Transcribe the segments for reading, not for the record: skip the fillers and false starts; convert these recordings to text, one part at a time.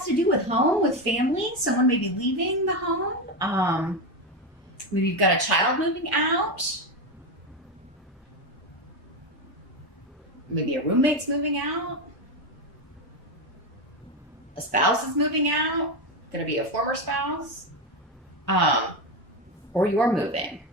has to do with home, with family. Someone may be leaving the home. Maybe you've got a child moving out. Maybe a roommate's moving out. A spouse is moving out. Going to be a former spouse. Or you're moving.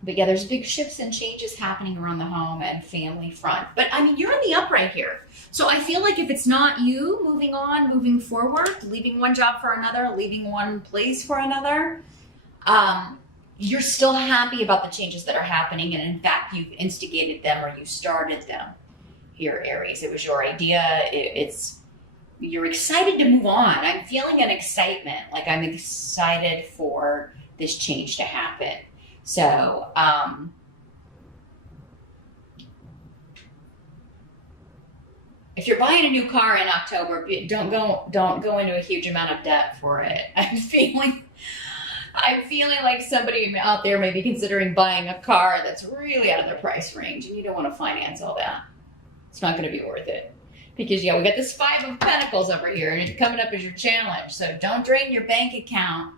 But yeah, there's big shifts and changes happening around the home and family front. But I mean, you're in the upright here. So I feel like if it's not you moving on, moving forward, leaving one job for another, leaving one place for another, you're still happy about the changes that are happening. And in fact, you've instigated them or you started them here, Aries. It was your idea. You're excited to move on. I'm feeling an excitement. Like I'm excited for this change to happen. So, if you're buying a new car in October, don't go into a huge amount of debt for it. I'm feeling like somebody out there may be considering buying a car that's really out of their price range, and you don't want to finance all that. It's not going to be worth it. Because, yeah, we got this 5 of Pentacles over here, and it's coming up as your challenge. So don't drain your bank account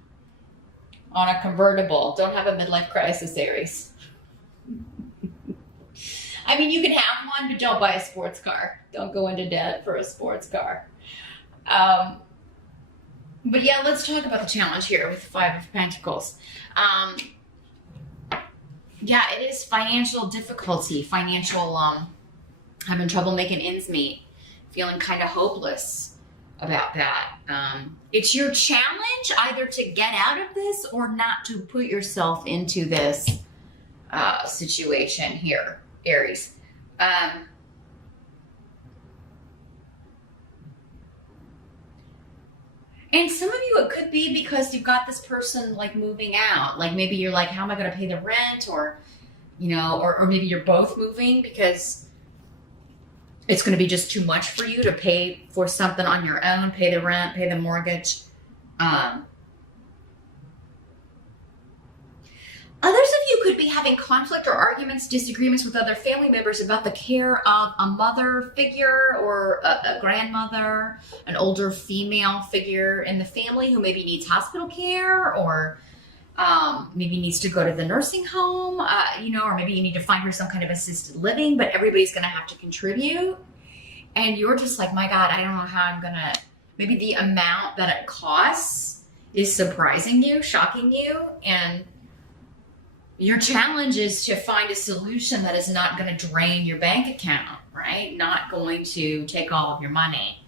on a convertible. Don't have a midlife crisis, Aries. I mean, you can have one, but don't buy a sports car. Don't go into debt for a sports car. But yeah, let's talk about the challenge here with the 5 of Pentacles. Yeah, it is financial difficulty, having trouble making ends meet, feeling kind of hopeless about that. It's your challenge either to get out of this or not to put yourself into this situation here, Aries. And some of you, it could be because you've got this person like moving out. Like maybe you're like, how am I going to pay the rent? Or, or maybe you're both moving because it's going to be just too much for you to pay for something on your own, pay the rent, pay the mortgage. Others of you could be having conflict or arguments, disagreements with other family members about the care of a mother figure or a grandmother, an older female figure in the family who maybe needs hospital care or maybe needs to go to the nursing home, or maybe you need to find her some kind of assisted living, but everybody's going to have to contribute. And you're just like, my God, I don't know how I'm going to, maybe the amount that it costs is surprising you, shocking you. And your challenge is to find a solution that is not going to drain your bank account, right? Not going to take all of your money.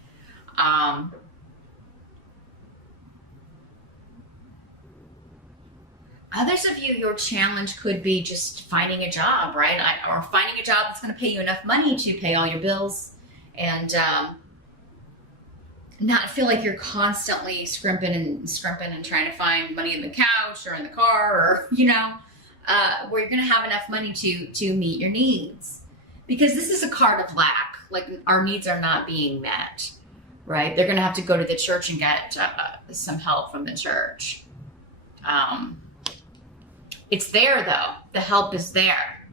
Others of you, your challenge could be just finding a job, right? Or finding a job that's going to pay you enough money to pay all your bills and not feel like you're constantly scrimping and trying to find money in the couch or in the car or, where you're going to have enough money to meet your needs. Because this is a card of lack. Like our needs are not being met, right? They're going to have to go to the church and get some help from the church. It's there, though. The help is there.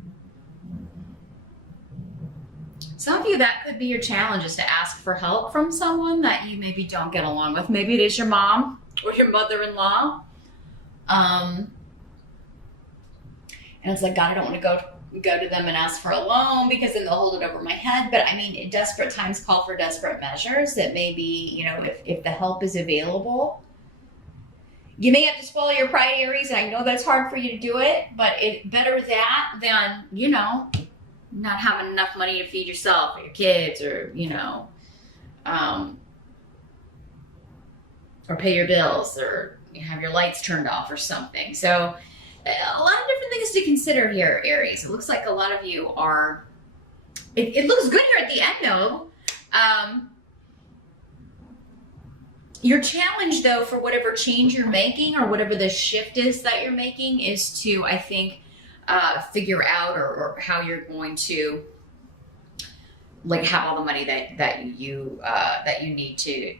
Some of you, that could be your challenge, is to ask for help from someone that you maybe don't get along with. Maybe it is your mom or your mother-in-law. And it's like, God, I don't want to go to them and ask for a loan because then they'll hold it over my head. But I mean, desperate times call for desperate measures. That maybe, if the help is available, you may have to swallow your pride, Aries, and I know that's hard for you to do it, but better that than, not having enough money to feed yourself or your kids or, or pay your bills or have your lights turned off or something. So a lot of different things to consider here, Aries. It looks like a lot of you are, it looks good here at the end, though. Your challenge, though, for whatever change you're making or whatever the shift is that you're making is to, I think, figure out or how you're going to like have all the money that you need to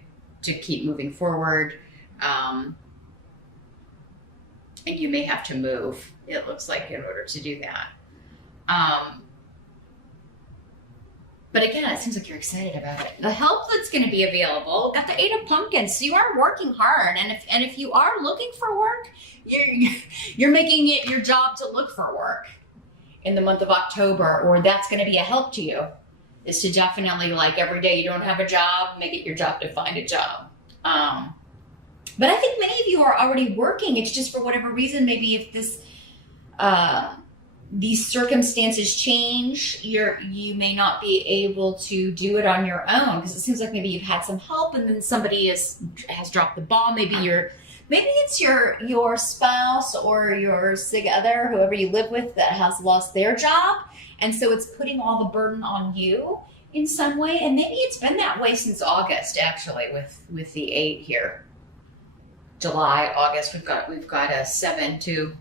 keep moving forward. And you may have to move, it looks like, in order to do that. But again, it seems like you're excited about it. The help that's going to be available, got the 8 of Pumpkins. So you are working hard. And if you are looking for work, you're making it your job to look for work in the month of October, or that's going to be a help to you, is to definitely, like, every day you don't have a job, make it your job to find a job. But I think many of you are already working. It's just for whatever reason, maybe if this, these circumstances change, you may not be able to do it on your own, because it seems like maybe you've had some help and then somebody has dropped the ball. Maybe it's your spouse or your sig other, whoever you live with, that has lost their job. And so it's putting all the burden on you in some way. And maybe it's been that way since August, actually, with the 8 here. July, August, we've got a 7 too.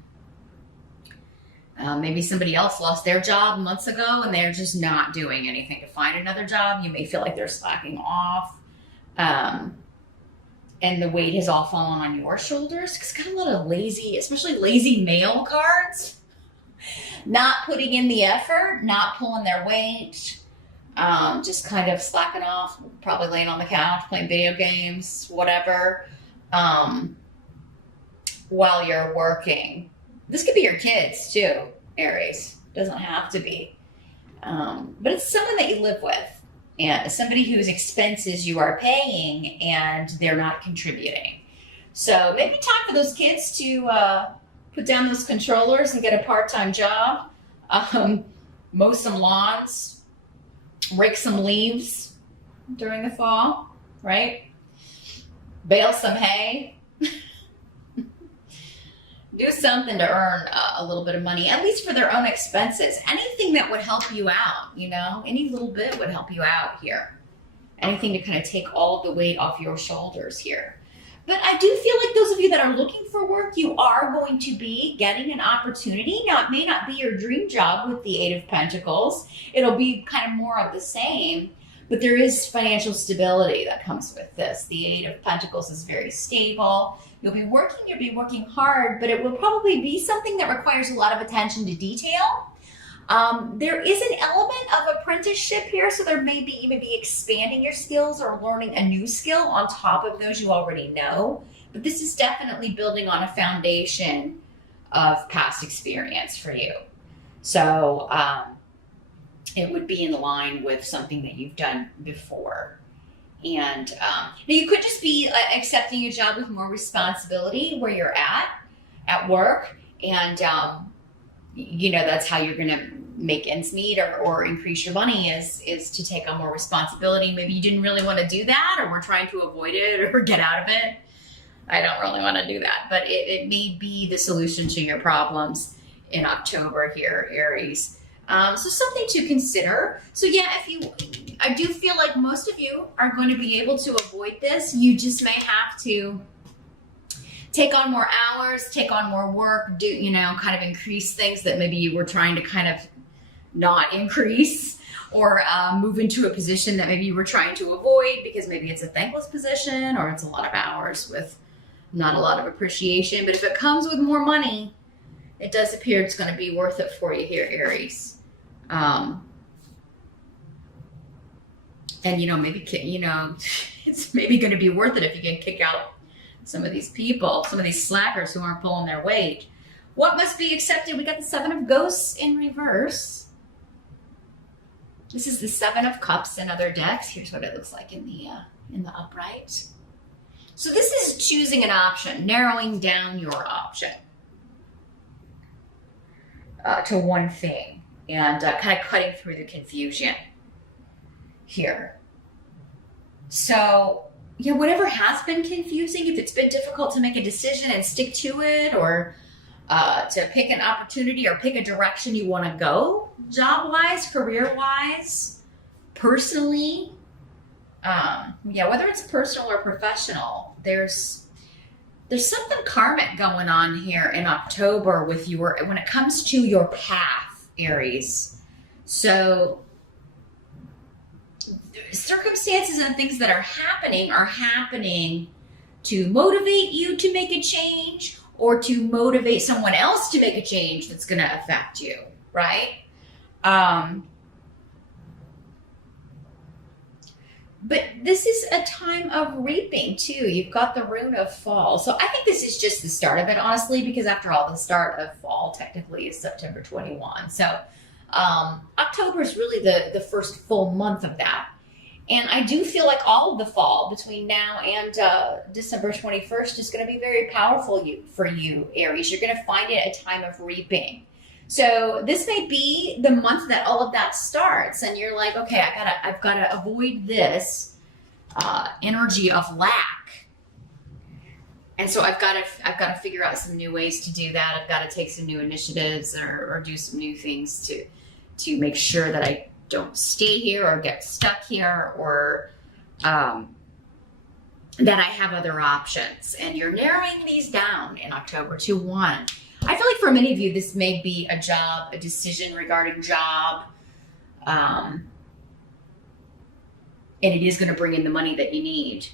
Maybe somebody else lost their job months ago and they're just not doing anything to find another job. You may feel like they're slacking off. And the weight has all fallen on your shoulders. It's got a lot of lazy, especially lazy male cards. Not putting in the effort, not pulling their weight, just kind of slacking off, probably laying on the couch, playing video games, whatever, while you're working. This could be your kids too, Aries. Doesn't have to be. But it's someone that you live with, and somebody whose expenses you are paying and they're not contributing. So maybe time for those kids to put down those controllers and get a part-time job. Mow some lawns, rake some leaves during the fall, right? Bale some hay. Do something to earn a little bit of money, at least for their own expenses. Anything that would help you out, any little bit would help you out here. Anything to kind of take all of the weight off your shoulders here. But I do feel like those of you that are looking for work, you are going to be getting an opportunity. Now, it may not be your dream job with the 8 of Pentacles. It'll be kind of more of the same, but there is financial stability that comes with this. The 8 of Pentacles is very stable. You'll be working hard, but it will probably be something that requires a lot of attention to detail. There is an element of apprenticeship here, so there may be even be expanding your skills or learning a new skill on top of those you already know. But this is definitely building on a foundation of past experience for you. So it would be in line with something that you've done before. And now you could just be accepting a job with more responsibility where you're at work, and that's how you're going to make ends meet or increase your money is to take on more responsibility. Maybe you didn't really want to do that, or were trying to avoid it or get out of it. I don't really want to do that, but it may be the solution to your problems in October here, Aries. So something to consider. So yeah, I do feel like most of you are going to be able to avoid this. You just may have to take on more hours, take on more work, kind of increase things that maybe you were trying to kind of not increase, or move into a position that maybe you were trying to avoid because maybe it's a thankless position or it's a lot of hours with not a lot of appreciation. But if it comes with more money, it does appear it's going to be worth it for you here, Aries. And maybe it's maybe going to be worth it if you can kick out some of these people, some of these slackers who aren't pulling their weight. What must be accepted? We got the 7 of Ghosts in reverse. This is the 7 of Cups in other decks. Here's what it looks like in the upright. So this is choosing an option, narrowing down your option to one thing, and kind of cutting through the confusion here. So yeah, whatever has been confusing, if it's been difficult to make a decision and stick to it, or to pick an opportunity or pick a direction you want to go, job-wise, career-wise, personally, whether it's personal or professional, there's something karmic going on here in October with when it comes to your path, Aries. So circumstances and things that are happening to motivate you to make a change, or to motivate someone else to make a change that's going to affect you, right? But this is a time of reaping too. You've got the rune of fall. So I think this is just the start of it, honestly, because after all, the start of fall technically is September 21. So October is really the first full month of that. And I do feel like all of the fall between now and December 21st is going to be very powerful for you, Aries. You're going to find it a time of reaping. So this may be the month that all of that starts, and you're like, okay, I've got to avoid this energy of lack, and so I've got to figure out some new ways to do that. I've got to take some new initiatives or do some new things to make sure that I don't stay here or get stuck here, or that I have other options. And you're narrowing these down in October to one. I feel like for many of you, this may be a decision regarding job. And it is going to bring in the money that you need.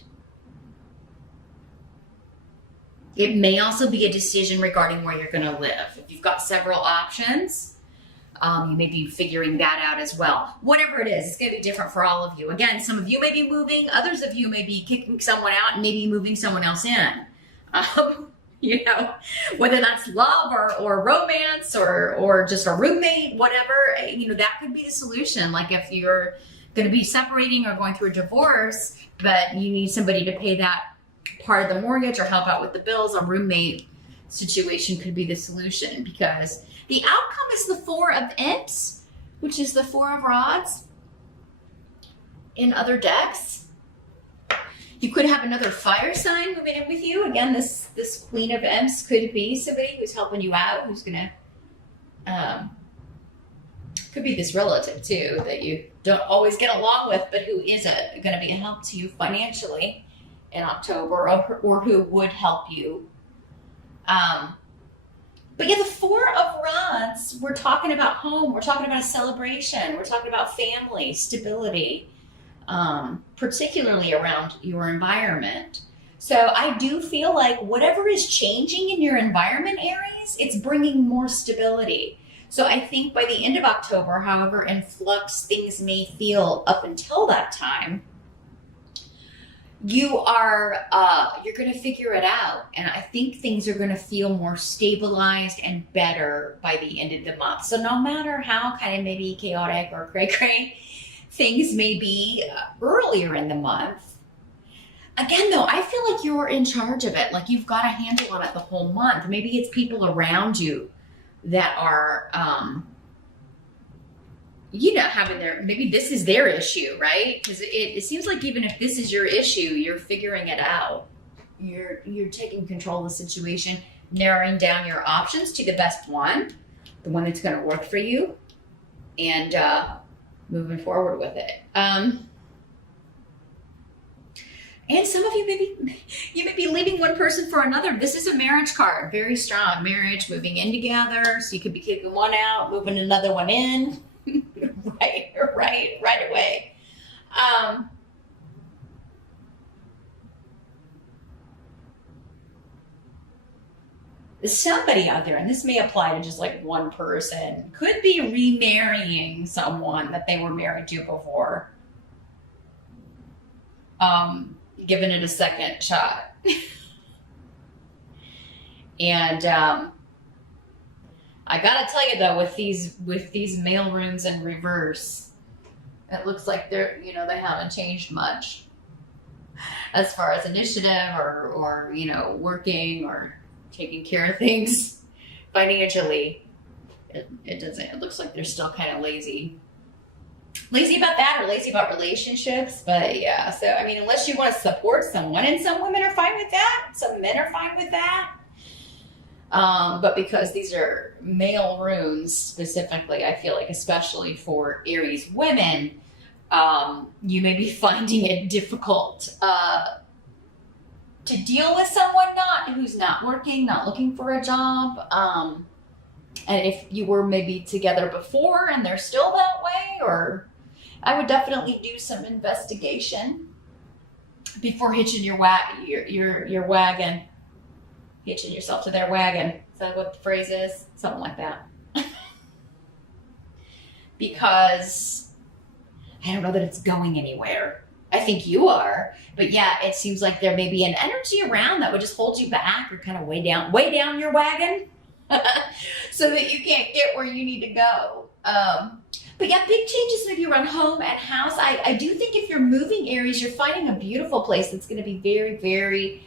It may also be a decision regarding where you're going to live. If you've got several options, you may be figuring that out as well. Whatever it is, it's going to be different for all of you. Again, some of you may be moving. Others of you may be kicking someone out and maybe moving someone else in. You know, whether that's love or romance or just a roommate, whatever, you know, that could be the solution. Like if you're going to be separating or going through a divorce, but you need somebody to pay that part of the mortgage or help out with the bills, a roommate situation could be the solution, because the outcome is the Four of Imps, which is the Four of Rods in other decks. You could have another fire sign moving in with you. Again, this Queen of Imps could be somebody who's helping you out, who's gonna, could be this relative too that you don't always get along with, but who is going to be a help to you financially in October, or who would help you. But yeah, the Four of Rods, we're talking about home. We're talking about a celebration. We're talking about family, stability. Particularly around your environment. So I do feel like whatever is changing in your environment, Aries, it's bringing more stability. So I think by the end of October, however in flux things may feel up until that time, you're going to figure it out. And I think things are going to feel more stabilized and better by the end of the month. So no matter how kind of maybe chaotic or cray-cray things may be earlier in the month, again, though, I feel like you're in charge of it. Like you've got a handle on it the whole month. Maybe it's people around you that are, having maybe this is their issue, right? Because it seems like even if this is your issue, you're figuring it out. You're taking control of the situation, narrowing down your options to the best one, the one that's going to work for you, and moving forward with it. And some of you may be leaving one person for another. This is a marriage card, very strong. Marriage, moving in together. So you could be kicking one out, moving another one in, right away. Somebody out there, and this may apply to just like one person, could be remarrying someone that they were married to before. Giving it a second shot. And I gotta tell you though, with these male runes in reverse, it looks like they haven't changed much as far as initiative or working or taking care of things financially. It doesn't. It looks like they're still kind of lazy about that, or lazy about relationships. But yeah, so I mean, unless you want to support someone, and some women are fine with that, some men are fine with that. But because these are male runes specifically, I feel like especially for Aries women, you may be finding it difficult to deal with someone who's not working, not looking for a job. And if you were maybe together before and they're still that way, or I would definitely do some investigation before hitching your wagon, hitching yourself to their wagon. Is that what the phrase is? Something like that. Because I don't know that it's going anywhere. I think you are. But yeah, it seems like there may be an energy around that would just hold you back or kind of weigh down your wagon so that you can't get where you need to go. But yeah, big changes maybe around home and house. I do think if you're moving, Aries, you're finding a beautiful place that's going to be very, very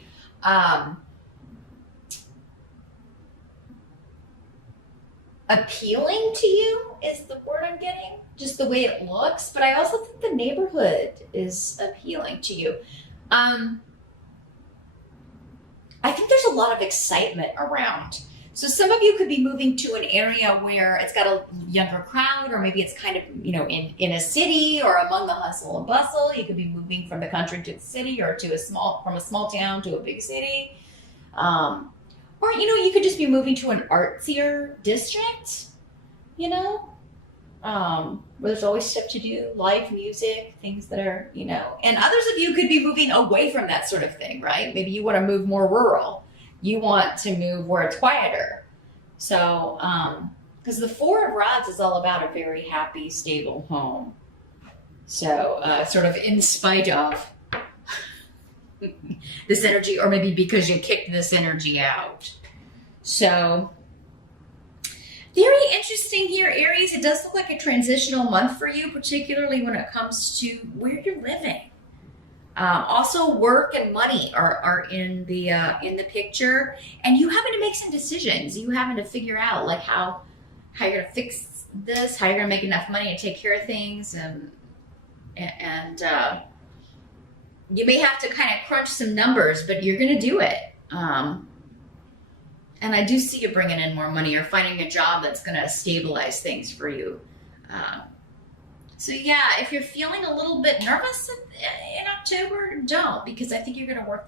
appealing to you is the word I'm getting. Just the way it looks. But I also think the neighborhood is appealing to you. I think there's a lot of excitement around. So some of you could be moving to an area where it's got a younger crowd, or maybe it's kind of, in a city or among the hustle and bustle. You could be moving from the country to the city, or from a small town to a big city. Or, you could just be moving to an artsier district, where there's always stuff to do, live music, things that are, and others of you could be moving away from that sort of thing, right? Maybe you want to move more rural. You want to move where it's quieter. So, because the Four of Rods is all about a very happy, stable home. So, sort of in spite of this energy, or maybe because you kicked this energy out. So, very interesting here, Aries. It does look like a transitional month for you, particularly when it comes to where you're living. Also, work and money are in the picture, and you having to make some decisions. You having to figure out like how you're gonna fix this, how you're gonna make enough money to take care of things, and you may have to kind of crunch some numbers, but you're gonna do it. And I do see you bringing in more money or finding a job that's gonna stabilize things for you. So yeah, if you're feeling a little bit nervous in October, don't, because I think you're going to work this